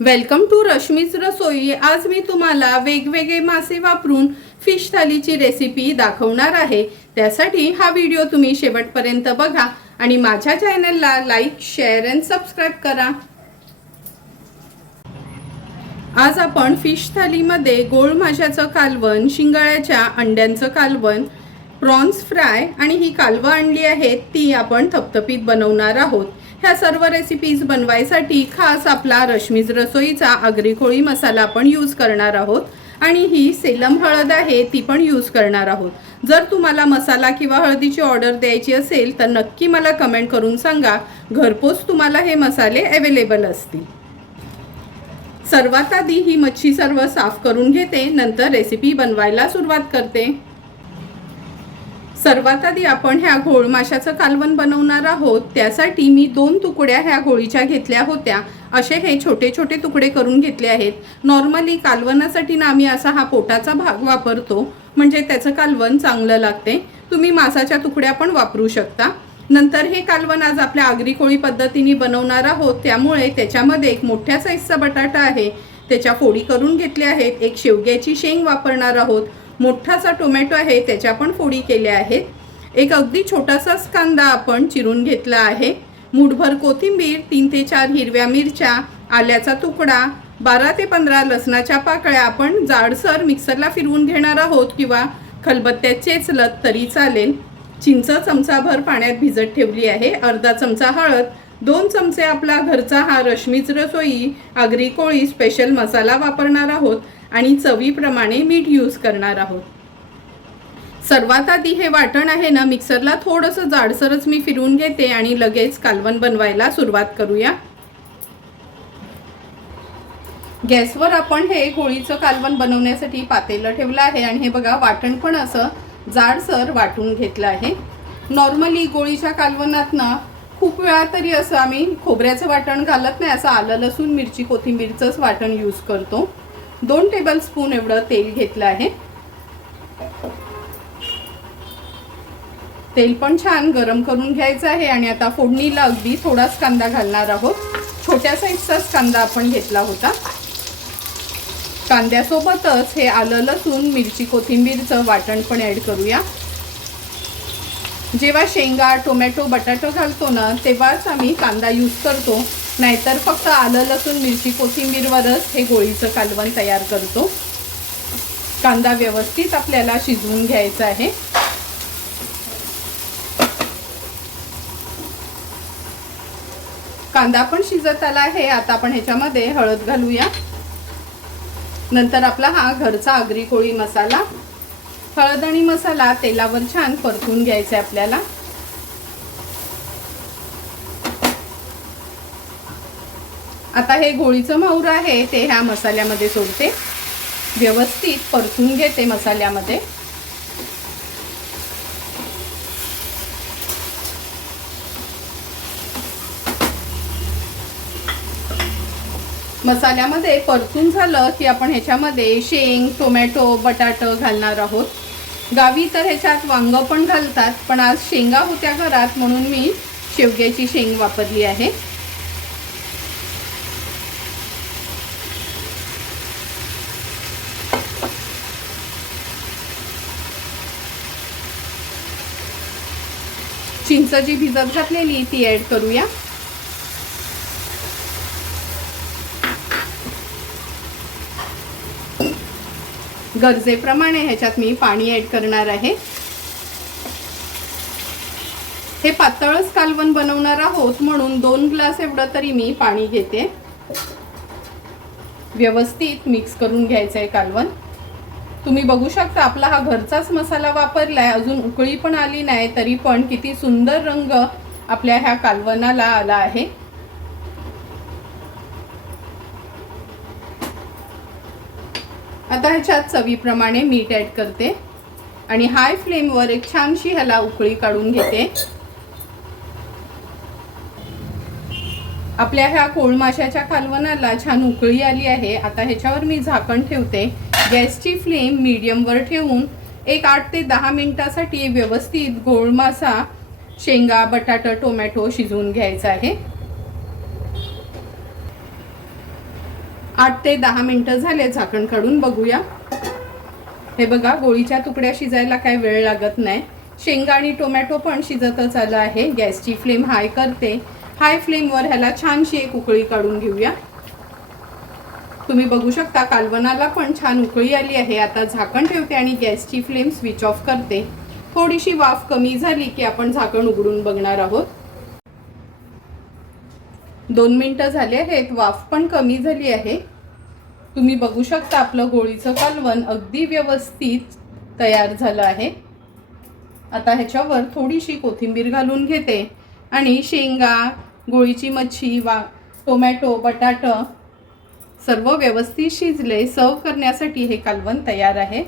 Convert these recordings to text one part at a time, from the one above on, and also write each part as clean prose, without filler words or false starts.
Welcome to Rashmi's रसोई। आज मी तुम्हाला वेगवेगळे मासे वापरून फिश थालीची रेसिपी दाखवणार आहे। त्यासाठी हा व्हिडिओ तुम्ही शेवटपर्यंत बघा आणि माझ्या चॅनलला लाईक, शेअर आणि सबस्क्राइब करा। आज आपण फिश थालीमध्ये गोड माशाचं कालवण, शिंगाळ्याच्या अंड्यांचं कालवण, प्रॉन्स फ्राय आणि ही कालवं आणली आहेत ती आपण थपथपीत बनवणार आहोत। ह्या सर्व रेसिपीज बनवायसाठी खास आपला रश्मीज रसोईचा आगरी कोळी मसाला आपण यूज करणार आहोत आणि ही सेलम हळद आहे ती पण यूज करणार आहोत। जर तुम्हाला मसाला किंवा हळदीची ऑर्डर द्यायची असेल तर नक्की मला कमेंट करून सांगा, घरपोच तुम्हाला हे मसाले अवेलेबल असतील। सर्वात आधी ही मच्छी सर्व साफ करून घेते, नंतर रेसिपी बनवायला सुरुवात करते। सर्वात आधी आपण ह्या घोळ माशाचं कालवण बनवणार आहोत। त्यासाठी मी 2 तुकड्या ह्या घोळीच्या घेतल्या होत्या। असे हे छोटे छोटे तुकडे करून घेतले आहेत। नॉर्मली कालवणासाठी ना आम्ही असा हा पोटाचा भाग वापरतो, म्हणजे त्याचं कालवण चांगलं लागते। तुम्ही मासाच्या तुकड्या पण वापरू शकता। नंतर हे कालवण आज आपल्या आगरी कोळी पद्धतीने बनवणार आहोत, त्यामुळे त्याच्यामध्ये एक मोठ्या साईजचा बटाटा आहे त्याच्या फोडी करून घेतल्या आहेत। एक शेवग्याची शेंग वापरणार आहोत। मोठासा टोमॅटो आहे त्याच्या पण फोडी केल्या आहेत। एक अगदी छोटासाच कांदा आपण चिरून घेतला आहे। मूठभर कोथिंबीर, 3 ते 4 हिरव्या मिरच्या, आल्याचा तुकडा, 12 ते 15 लसणाच्या पाकळ्या आपण जाडसर मिक्सरला फिरवून घेणार आहोत किंवा खलबत्त्यात चेचलत तरी चालेल। चिंच चमचाभर पाण्यात भिजत ठेवली आहे। अर्धा चमचा हळद, 2 चमचे आपला घरचा हा रश्मीज रसोई आगरी कोळी स्पेशल मसाला वापरणार आहोत आणि चवीप्रमाणे मीठ यूज करणार आहोत। सर्वात आधी हे वाटण आहे ना मिक्सरला थोडंसं जाडसरच मी फिरवून घेते आणि लगेच कालवण बनवायला सुरुवात करूया। गॅसवर आपण हे कोळीचं कालवण बनवण्यासाठी पातेलं ठेवलं आहे आणि हे बघा वाटण पण असं जाडसर वाटून घेतलं आहे। नॉर्मली गोळीच्या कालवणात ना खूप वेळा तरी असं आम्ही खोबऱ्याचं वाटण घालत नाही, असं आलं लसूण मिरची कोथिंबीरचंच वाटण यूज करतो। 2 टेबलस्पून एवढं तेल घेतलं आहे। तेल पण छान गरम करून घ्यायचं आहे आणि आता फोडणीला अगदी थोडाच कांदा घालणार आहोत। छोट्या साईजचाच कांदा आपण घेतला होता। कांद्यासोबतच हे आलं लसूण मिरची कोथिंबीरचं वाटण पण ॲड करूया। जेव्हा शेंगा, टोमॅटो, बटाटा घालतो ना तेव्हाच आम्ही कांदा यूज करतो, नाहीतर फक्त आलं लसूण मिरची कोथिंबीरवरच हे गोळीचं कालवण तयार करतो। कांदा व्यवस्थित आपल्याला शिजवून घ्यायचा आहे। कांदा पण शिजत आला आहे। आता आपण ह्याच्यामध्ये हळद घालूया। नंतर आपला हा घरचा आगरी कोळी मसाला, हळद आणि मसाला तेलावर छान परतून घ्यायचा आहे आपल्याला। आता हे गोळीचं माऊर आहे ते ह्या मसाल्यामध्ये सोडते, व्यवस्थित परतून घेते मसाल्यामध्ये। मसाल्यामध्ये परतून झालं की आपण ह्याच्यामध्ये शेंग, टोमॅटो, बटाटा घालणार आहोत। गावी तर ह्याच्यात वांग पण घालतात, पण आज शेंगा होत्या घरात म्हणून मी शेवग्याची शेंग वापरली आहे। चिंच जी भिजत घातलेली ती ॲड करूया। गरजेप्रमाणे ह्याच्यात मी पाणी ॲड करणार आहे। हे पातळच कालवण बनवणार आहोत म्हणून 2 ग्लास एवढं तरी मी पाणी घेते। व्यवस्थित मिक्स करून घ्यायचं आहे कालवण। तुम्ही बघू शकता आपला हा घरचाच मसाला वापरलाय, अजून उकळी पण आली नाही तरी पण किती सुंदर रंग आपल्या ह्या कालवणाला आला आहे। आता ह्याच्यात चवीप्रमाणे मीठ ॲड करते आणि हाय फ्लेमवर एक छानशी ह्याला उकळी काढून घेते। आपल्या ह्या कोळ माशाच्या कालवणाला छान उकळी आली आहे। आता ह्याच्यावर मी झाकण ठेवते। गॅसची फ्लेम मीडियमवर ठेवून एक 8 ते 10 मिनिटांसाठी व्यवस्थित गोळ मासा, शेंगा, बटाटा, टोमॅटो शिजवून घ्यायचा आहे। 8 ते 10 मिनिटं झाले, झाकण काढून बघूया। हे बघा, गोळीच्या तुकड्या शिजायला काय वेळ लागत नाही। शेंगा आणि टोमॅटो पण शिजतच आलं आहे। गॅसची फ्लेम हाय करते। हाय फ्लेमवर ह्याला छानशी एक उकळी काढून घेऊया। तुम्ही बघू शकता कालवणाला पण छान उकळी आली आहे। आता झाकण ठेवते आणि गॅसची फ्लेम स्विच ऑफ करते। थोडीशी वाफ कमी झाली की आपण झाकण उघडून बघणार आहोत। 2 मिनिटं झाले आहेत, वाफ पण कमी झाली आहे। तुम्ही बघू शकता आपलं गोळीचं कालवण अगदी व्यवस्थित तयार झालं आहे। आता ह्याच्यावर थोडीशी कोथिंबीर घालून घेते आणि शेंगा, गोळीची मच्छी, टोमॅटो, बटाटा सर्व व्यवस्थित शिजले। सर्व करण्यासाठी हे कालवण तयार आहे।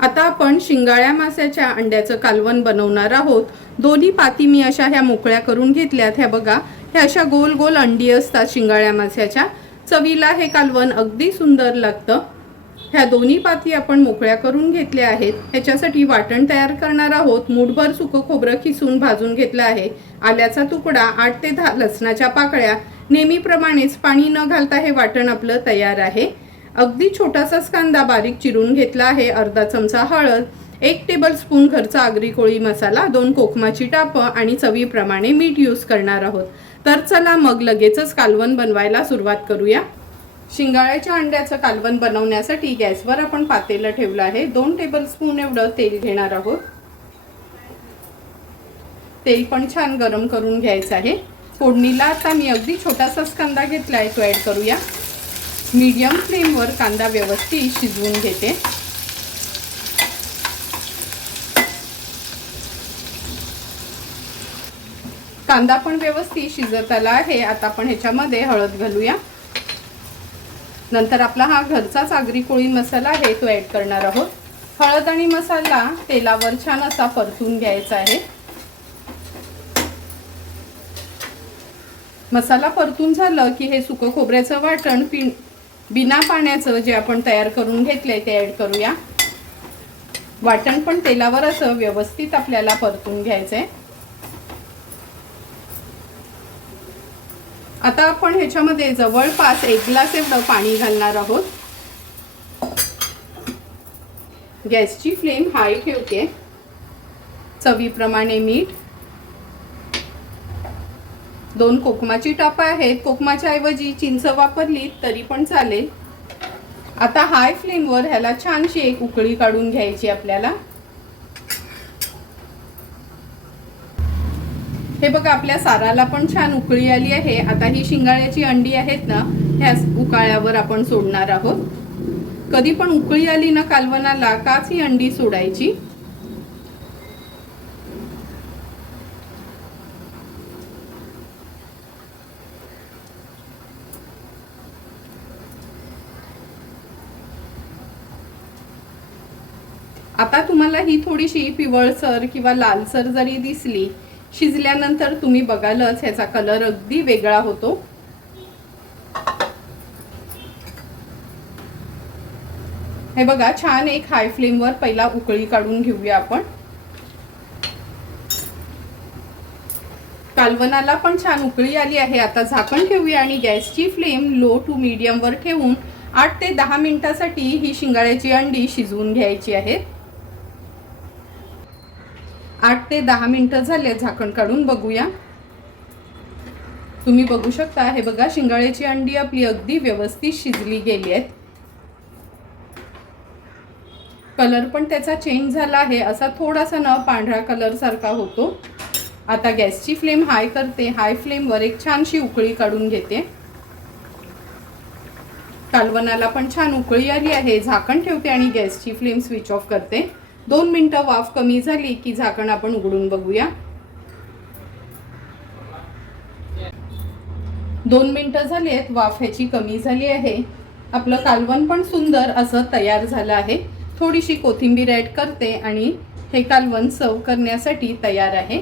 आता आपण शिंगाळ्या माशाच्या अंड्याचं कालवण बनवणार आहोत। दोन्ही पाती मी अशा ह्या मोकळ्या करून घेतल्यात। ह्या बघा, ह्या अशा गोल गोल अंडी असतात शिंगाळ्या माशाच्या। चवीला हे कालवण अगदी सुंदर लागतं। ह्या दोन्ही पाती आपण मोकळ्या करून घेतल्या आहेत। ह्याच्यासाठी वाटण तयार करणार आहोत। मूठभर सुकं खोबरं किसून भाजून घेतलं आहे। आल्याचा तुकडा, 8 ते 10 लसणाच्या पाकळ्या। नेहमीप्रमाणेच पाणी न घालता हे वाटण आपलं तयार आहे। अगदी छोटासाच कांदा बारीक चिरून घेतला आहे। अर्धा चमचा हळद, 1 टेबलस्पून घरचा आगरी कोळी मसाला, 2 कोकमाची टापं आणि चवीप्रमाणे मीठ यूज करणार आहोत। तर चला मग लगेचच कालवण बनवायला सुरुवात करूया। शिंगाळ्याच्या अंड्याचं कालवण बनवण्यासाठी गॅसवर आपण पातेलं ठेवलं आहे। 2 टेबलस्पून एवढं तेल घेणार आहोत। तेल पण छान गरम करून घ्यायचं आहे। फोडणीला आता मी अगदी छोटासाच कांदा घेतलाय, तो ऍड करूया। मीडियम फ्लेमवर कांदा व्यवस्थित शिजवून घेते। कांदा पण व्यवस्थित शिजत आला आहे। आता आपण ह्याच्यामध्ये हळद घालूया। नंतर आपला हा घरचाच आगरी कोळी मसाला आहे, तो ऍड करणार आहोत। हळद आणि मसाला तेलावर छान असा परतून घ्यायचा आहे। मसाला परतून झालं की हे सुकं खोबऱ्याचं वाटण बिना पाण्याचं जे आपण तयार करून घेतलंय ते ऍड करूया। वाटण पण तेलावर असं व्यवस्थित आपल्याला परतून घ्यायचंय। आता आपण ह्याच्यामध्ये जवळपास 1 ग्लास एवढं पाणी घालणार आहोत। गॅसची फ्लेम हाय ठेवते। चवीप्रमाणे मीठ, 2 कोकमाची टापं आहेत। कोकमाच्या ऐवजी चिंच वापरली तरी पण चालेल। आता हाय फ्लेमवर ह्याला छानशी एक उकळी काढून घ्यायची आपल्याला। हे बघा, आपल्या साराला पण छान उकळी आली आहे। आता ही शिंगाळ्याची अंडी आहेत ना, ह्या उकाळ्यावर आपण सोडणार आहोत। कधी पण उकळी आली ना कालवणाला काच ही अंडी सोडायची। आता तुम्हाला ही थोडीशी पिवळसर किंवा लालसर जरी दिसली, शिजल्यानंतर तुम्ही बघालच ह्याचा कलर अगदी वेगळा होतो। हे बघा, छान एक हाय फ्लेमवर पहिला उकळी काढून घेऊया आपण। कालवणाला पण छान उकळी आली आहे। आता झाकण ठेवूया आणि गॅसची फ्लेम लो टू मीडियम वर ठेवून 8 ते 10 मिनिटांसाठी ही शिंगाळ्याची अंडी शिजवून घ्यायची आहेत। 8 ते 10 मिनिटं झाले, झाकण काढून बघूया। तुम्ही बघू शकता, हे बघा, शिंगाळ्याची अंडी आपली अगदी व्यवस्थित शिजली गेली आहेत। कलर पण त्याचा चेंज झाला आहे, असा थोडासा न पांढरा कलर सारखा होतो। आता गॅसची फ्लेम हाय करते। हाय फ्लेमवर एक छानशी उकळी काढून घेते। कालवणाला पण छान उकळी आली आहे। झाकण ठेवते आणि गॅसची फ्लेम स्विच ऑफ करते। 2 मिनिटं वाफ कमी झाली की झाकण आपण उघडून बघूया। 2 मिनिटं झाली आहेत, वाफ ह्याची कमी झाली आहे। आपलं कालवण पण सुंदर असं तयार झालं आहे। थोडीशी कोथिंबीर ऍड करते आणि हे कालवण सर्व करण्यासाठी तयार आहे।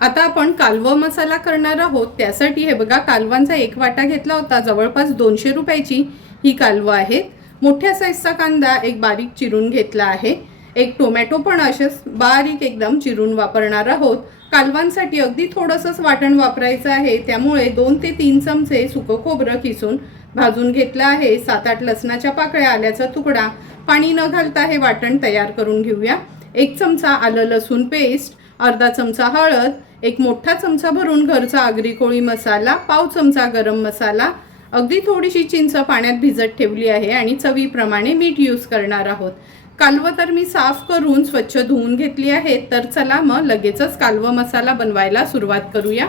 आता आपण कालवं मसाला करणार आहोत। त्यासाठी हे बघा, कालवांचा 1 वाटा घेतला होता। जवळपास 200 रुपयाची ही कालवं आहेत। मोठ्या साईजचा कांदा एक बारीक चिरून घेतला आहे। एक टोमॅटो पण असेच बारीक एकदम चिरून वापरणार आहोत. कालवांसाठी अगदी थोडंसंच वाटण वापरायचं आहे, त्यामुळे 2 ते 3 चमचे सुकं खोबरं किसून भाजून घेतलं आहे. 7-8 लसणाच्या पाकळ्या, आल्याचा तुकडा, पाणी न घालता हे वाटण तयार करून घेऊया. 1 चमचा आलं लसूण पेस्ट, अर्धा चमचा हळद, एक मोठा चमचा भरून घरचा आगरी कोळी मसाला, पाव चमचा गरम मसाला, अगदी थोडीशी चिंच पाण्यात भिजत ठेवली आहे आणि चवीप्रमाणे मीठ यूज करणार आहोत. कालवं तर मी साफ करून स्वच्छ धुवून घेतली आहे. तर चला मग लगेचच कालवं मसाला बनवायला सुरुवात करूया.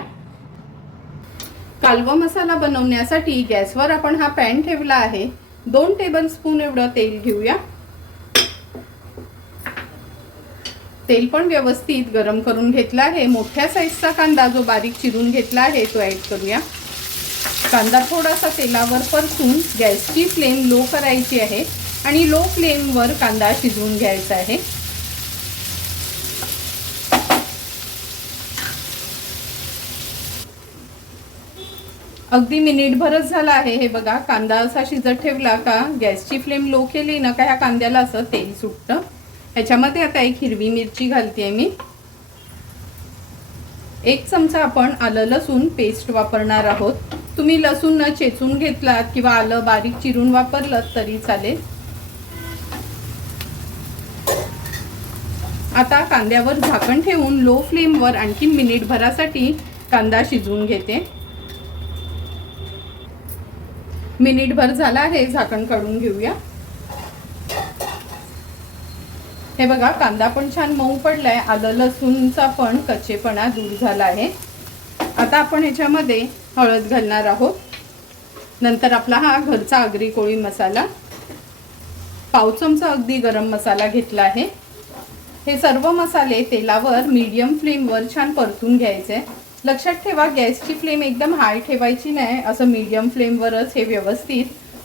कालवं मसाला बनवण्यासाठी गॅसवर आपण हा पॅन ठेवला आहे. 2 टेबलस्पून एवढं तेल घेऊया. तेल पण व्यवस्थित गरम करून घेतला आहे. मोठ्या साईजचा कांदा जो बारीक चिरून घेतला आहे तो ॲड करूया. कांदा थोडासा तेलावर परतून गॅसची फ्लेम लो करायची आहे आणि लो फ्लेमवर कांदा शिजवून घ्यायचा आहे. अगदी मिनिटभरच झाला आहे. हे बघा, कांदा असा शिजत ठेवला का गॅसची फ्लेम लो केली ना का ह्या कांद्याला असं तेल सुटतं. ह्याच्यामध्ये आता एक हिरवी मिरची घालते मी. 1 चमचा आपण आलं लसूण पेस्ट वापरणार आहोत. तुम्ही लसूण न चेचून घेतलात किंवा आलं बारीक चिरून वापरलं तरी चालेल. आता कांद्यावर झाकण ठेवून लो फ्लेमवर आणखी मिनिटभरासाठी कांदा शिजवून घेते. मिनिटभर झाला आहे, झाकण काढून घेऊया. हे बघा, कांदा पण छान मऊ पडलाय. आलं लसूणचा पण कच्चेपणा दूर झाला आहे. आता आपण ह्याच्यामध्ये हळद घालणार आहोत. नंतर आपला हा घरचा आगरी कोळी मसाला, पाव चमचा अगदी गरम मसाला घेतला आहे. हे सर्व मसाले तेलावर मीडियम फ्लेमवर छान परतून घ्यायचे. लक्षात ठेवा, गॅसची फ्लेम एकदम हाय ठेवायची नाही, असं मीडियम फ्लेमवरच हे व्यवस्थित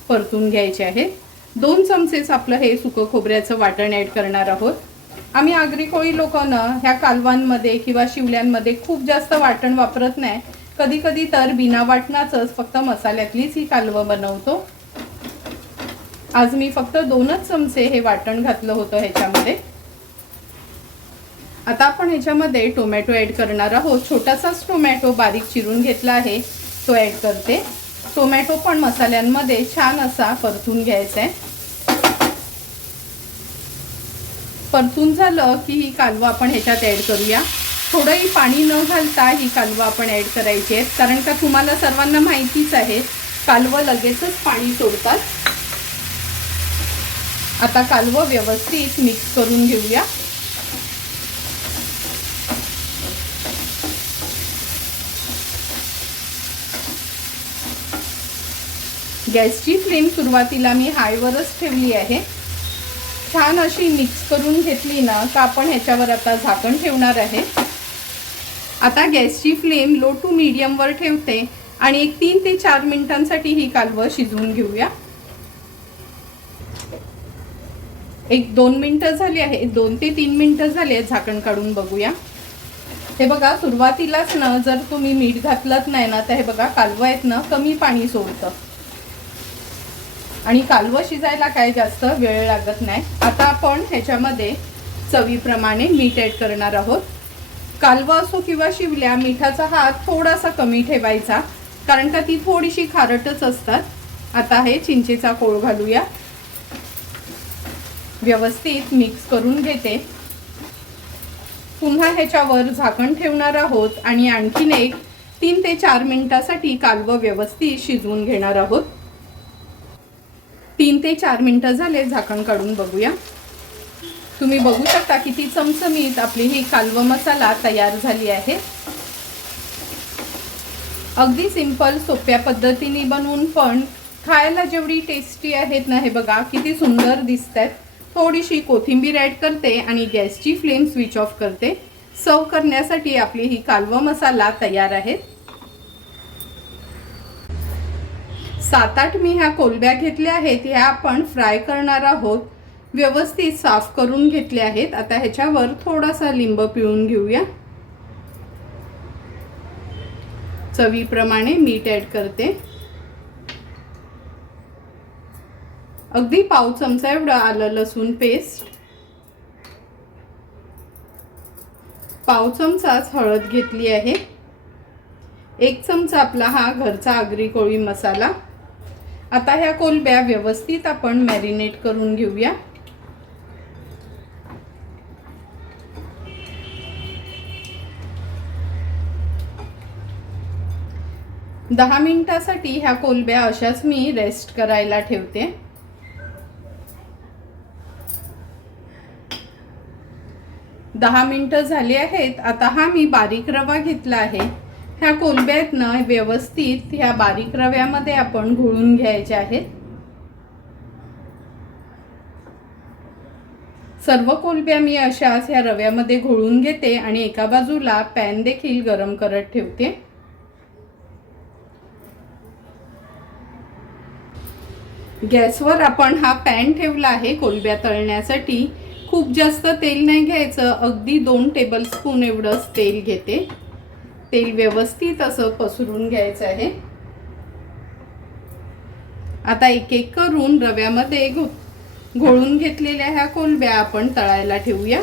परतून घ्यायचे आहे. 2 चमचेच आपलं हे सुकं खोबऱ्याचं वाटण ॲड करणार आहोत. आम्ही आगरी कोळी लोकांना ह्या कालवांमध्ये किंवा शिवल्यांमध्ये खूप जास्त वाटण वापरत नाही. कधी कधी तर बिना वाटणाचंच फक्त मसाल्यातलीच ही कालवं बनवतो. आज मी फक्त 2च चमचे हे वाटण घातलं होतं ह्याच्यामध्ये. आता आपण ह्याच्यामध्ये टोमॅटो ॲड करणार आहोत. छोटासाच टोमॅटो बारीक चिरून घेतला आहे तो ॲड करते. टोमॅटो पण मसाल्यांमध्ये छान असा परतून घ्यायचा आहे. परतून झालं की ही कालवं आपण ह्याच्यात ॲड करूया. थोडंही पाणी न घालता ही कालवं आपण ॲड करायची आहेत, कारण का तुम्हाला सर्वांना माहितीच आहे कालवं लगेचच पाणी सोडतात. आता कालवं व्यवस्थित मिक्स करून घेऊया. गॅसची फ्लेम सुरुवातीला मी हायवरच ठेवली आहे. छान अशी मिक्स करून घेतली ना का आपण ह्याच्यावर आता झाकण ठेवणार आहे. आता गॅसची फ्लेम लो टू मीडियमवर ठेवते आणि एक 3 ते 4 मिनिटांसाठी ही कालवं शिजवून घेऊया. 1-2 मिनिटं झाली आहे, 2 ते 3 मिनिटं झाली. झाकण काढून बघूया. हे बघा, सुरुवातीलाच ना जर तुम्ही मीठ घातलंत नाही ना तर हे बघा कालवं आहेत ना कमी पाणी सोडतं आणि कालवं शिजायला काय जास्त वेळ लागत नाही. आता आपण ह्याच्यामध्ये चवीप्रमाणे मीठ ॲड करणार आहोत. कालवं असो किंवा शिवल्या, मिठाचा हात थोडासा कमी ठेवायचा, कारण का ती थोडीशी खारटच असतात. आता हे चिंचेचा कोळ घालूया. व्यवस्थित मिक्स करून घेते. पुन्हा ह्याच्यावर झाकण ठेवणार आहोत आणि आणखीन एक 3 ते 4 मिनिटासाठी कालवं व्यवस्थित शिजवून घेणार आहोत. 3 ते 4 मिनिटं झाले, झाकण काढून बघूया. तुम्ही बघू शकता किती चमचमीत आपली ही कालवं मसाला तयार झाली आहे. अगदी सिंपल सोप्या पद्धतीने बनवून पण खायला जेवढी टेस्टी आहेत ना, हे बघा किती सुंदर दिसतात. थोडीशी कोथिंबीर ॲड करते आणि गॅसची फ्लेम स्विच ऑफ करते. सर्व करण्यासाठी आपली ही कालवं मसाला तयार आहे. 7-8 मी ह्या कोलब्या घेतल्या आहेत, ह्या आपण फ्राय करणार आहोत. व्यवस्थित साफ करून घेतले आहेत. आता ह्याच्यावर थोडासा लिंब पिळून घेऊया. चवीप्रमाणे मीठ ॲड करते. अगदी पाव चमचा एवढं आलं लसूण पेस्ट, पाव चमचाच हळद घेतली आहे, 1 चमचा आपला हा घरचा आगरी कोळी मसाला। आता ह्या कोलब्या व्यवस्थित आपण मॅरिनेट करून घेऊया। दहा मिनिटासाठी ह्या कोलब्या अशाच मी रेस्ट करायला ठेवते। 10 मिनिटं झाली आहेत। आता हा मी बारीक रवा घेतला आहे, ह्या कोलब्यातनं व्यवस्थित ह्या बारीक रव्यामध्ये आपण घोळून घ्यायचे आहेत। सर्व कोलब्या मी अशाच ह्या रव्यामध्ये घोळून घेते आणि एका बाजूला पॅन देखील गरम करत ठेवते। गॅसवर आपण हा पॅन ठेवला आहे कोलब्या तळण्यासाठी। खूप जास्त तेल नाही घ्यायचं, अगदी 2 टेबलस्पून एवढंच तेल घेते। तेल व्यवस्थित असं पसरून घ्यायचं आहे। आता एक एक करून रव्यामध्ये घोळून घेतलेल्या ह्या कोलब्या आपण तळायला ठेवूया।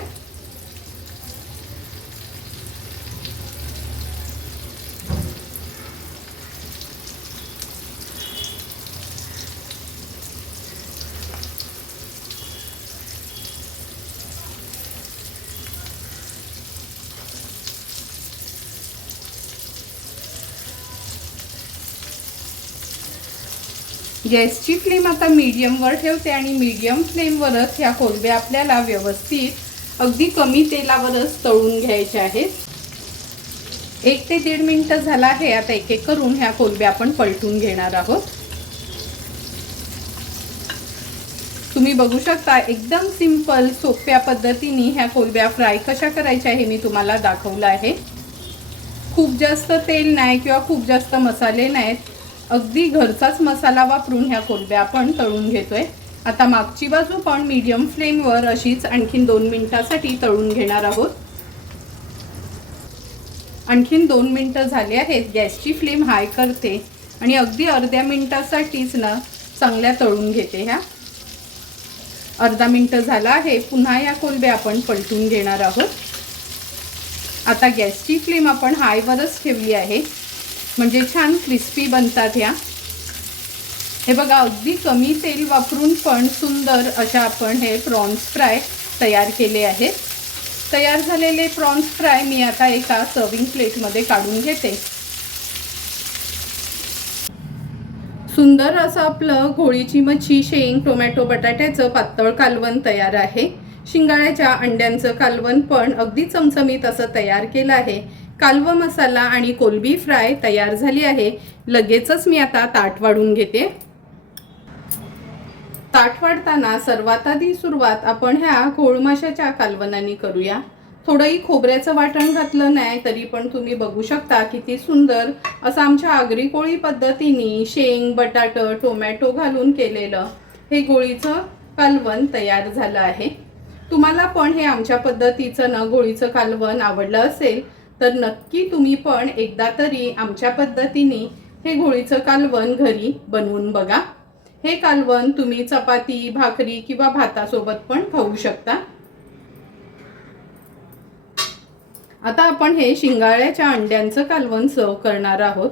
गॅसची फ्लेम आता मीडियमवर ठेवते आणि मीडियम फ्लेमवरच ह्या कोलब्या आपल्याला व्यवस्थित अगदी कमी तेलावरच तळून घ्यायच्या आहेत। 1 ते 1.5 मिनिटं झाला आहे। आता एक एक करून ह्या कोलब्या आपण पलटून घेणार आहोत। तुम्ही बघू शकता एकदम सिंपल सोप्या पद्धतीने ह्या कोलब्या फ्राय कशा करायच्या हे मी तुम्हाला दाखवलं आहे। खूप जास्त तेल नाही किंवा खूप जास्त मसाले नाहीत, अगदी घरचाच मसाला वापरून ह्या कोलब्या आपण तळून घेतोय। आता मागची बाजू पण मीडियम फ्लेमवर अशीच आणखीन 2 मिनिटांसाठी तळून घेणार आहोत। आणखीन 2 मिनिटं झाली आहेत। गॅसची फ्लेम हाय करते आणि अगदी अर्ध्या मिनिटासाठीच ना चांगल्या तळून घेते। ह्या अर्धा मिनिट झाला आहे। पुन्हा या कोलब्या आपण पलटून घेणार आहोत। आता गॅसची फ्लेम आपण हायवरच ठेवली आहे, म्हणजे छान क्रिस्पी बनतात ह्या। हे बघा अगदी कमी तेल वापरून पण सुंदर अशा आपण हे प्रॉन्स फ्राय तयार केले आहेत। तयार झालेले प्रॉन्स फ्राय मी आता एका सर्विंग प्लेटमध्ये काढून घेते। सुंदर असं आपलं घोळीची मच्छी, शेंग, टोमॅटो, बटाट्याचं पातळ कालवण तयार आहे। शिंगाड्याच्या अंड्यांचं कालवण पण अगदी चमचमीत असं तयार केलं आहे। कालवा मसाला आणि कोलबी फ्राय तयार झाली आहे। लगेचच मी आता ताट वाढून घेते। ताट वाढताना सर्वात आधी सुरुवात आपण ह्या घोळ माशाच्या कालवणाने करूया। थोडंही खोबऱ्याचं वाटण घातलं नाही तरी पण तुम्ही बघू शकता किती सुंदर असं आमच्या आगरी कोळी पद्धतीने शेंग, बटाटा, टोमॅटो घालून केलेलं हे घोळीचं कालवण तयार झालं आहे। तुम्हाला पण हे आमच्या पद्धतीचं ना घोळीचं कालवण आवडलं असेल तर नक्की तुम्ही पण एकदा तरी आमच्या पद्धतीने हे घोळीचं कालवण घरी बनवून बघा। हे कालवण तुम्ही चपाती, भाकरी किंवा भातासोबत पण खाऊ शकता। आता आपण हे शिंगाड्याच्या अंड्यांचं कालवण सर्व करणार आहोत।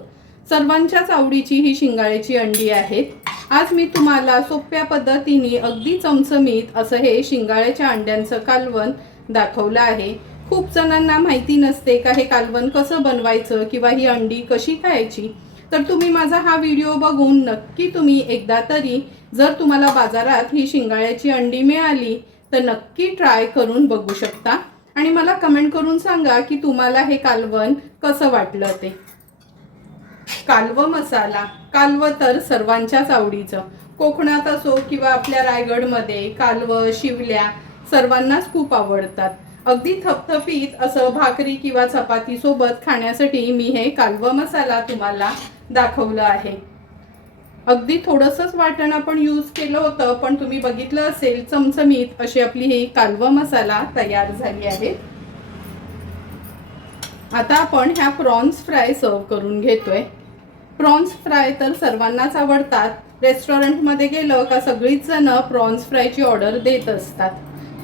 सर्वांच्याच आवडीची ही शिंगाड्याची अंडी आहेत। आज मी तुम्हाला सोप्या पद्धतीने अगदी चमचमीत असं हे शिंगाड्याच्या अंड्यांचं कालवण दाखवलं आहे। खूप जणांना माहिती नसते का हे कालवण कसं बनवायचं किंवा ही अंडी कशी खायची, तर तुम्ही माझा हा व्हिडिओ बघून नक्की तुम्ही एकदा तरी जर तुम्हाला बाजारात ही शिंगाड्याची अंडी मिळाली तर नक्की ट्राय करून बघू शकता आणि मला कमेंट करून सांगा की तुम्हाला हे कालवण कसं वाटलं ते। कालवा मसाला, कालवं तर सर्वांच्याच आवडीचं। कोकणात असो किंवा आपल्या रायगडमध्ये कालवं, शिवल्या सर्वांनाच खूप आवडतात। अगदी थपथपीत असं भाकरी किंवा चपाती सोबत खाण्यासाठी मी हे कालवा मसाला तुम्हाला दाखवलं आहे। अगदी थोडंसंच वाटण आपण यूज केलं होतं, पण तुम्ही बघितलं असेल चमचमीत अशी आपली ही कालवा मसाला तयार झाली आहे। आता आपण ह्या प्रॉन्स फ्राय सर्व करून घेतोय। प्रॉन्स फ्राय तर सर्वांनाच आवडतात। रेस्टॉरंटमध्ये गेलं का सगळीच जण प्रॉन्स फ्रायची ऑर्डर देत असतात।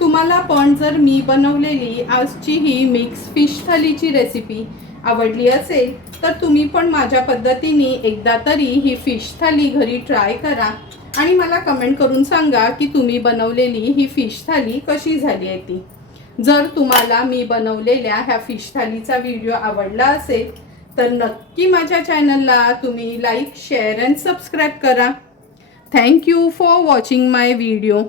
तुम्हाला पण जर मी बनवलेली आजची ही मिक्स फिश थालीची रेसिपी आवडली असेल तर तुम्ही पण माझ्या पद्धतीने एकदा तरी ही फिश थाली घरी ट्राय करा आणि मला कमेंट करून सांगा की तुम्ही बनवलेली ही फिश थाली कशी झाली आहे ती. जर तुम्हाला मी बनवलेल्या ह्या फिश थालीचा व्हिडिओ आवडला असेल तर नक्की माझ्या चॅनलला तुम्ही लाईक, शेअर अँड सबस्क्राईब करा. Thank you for watching my video.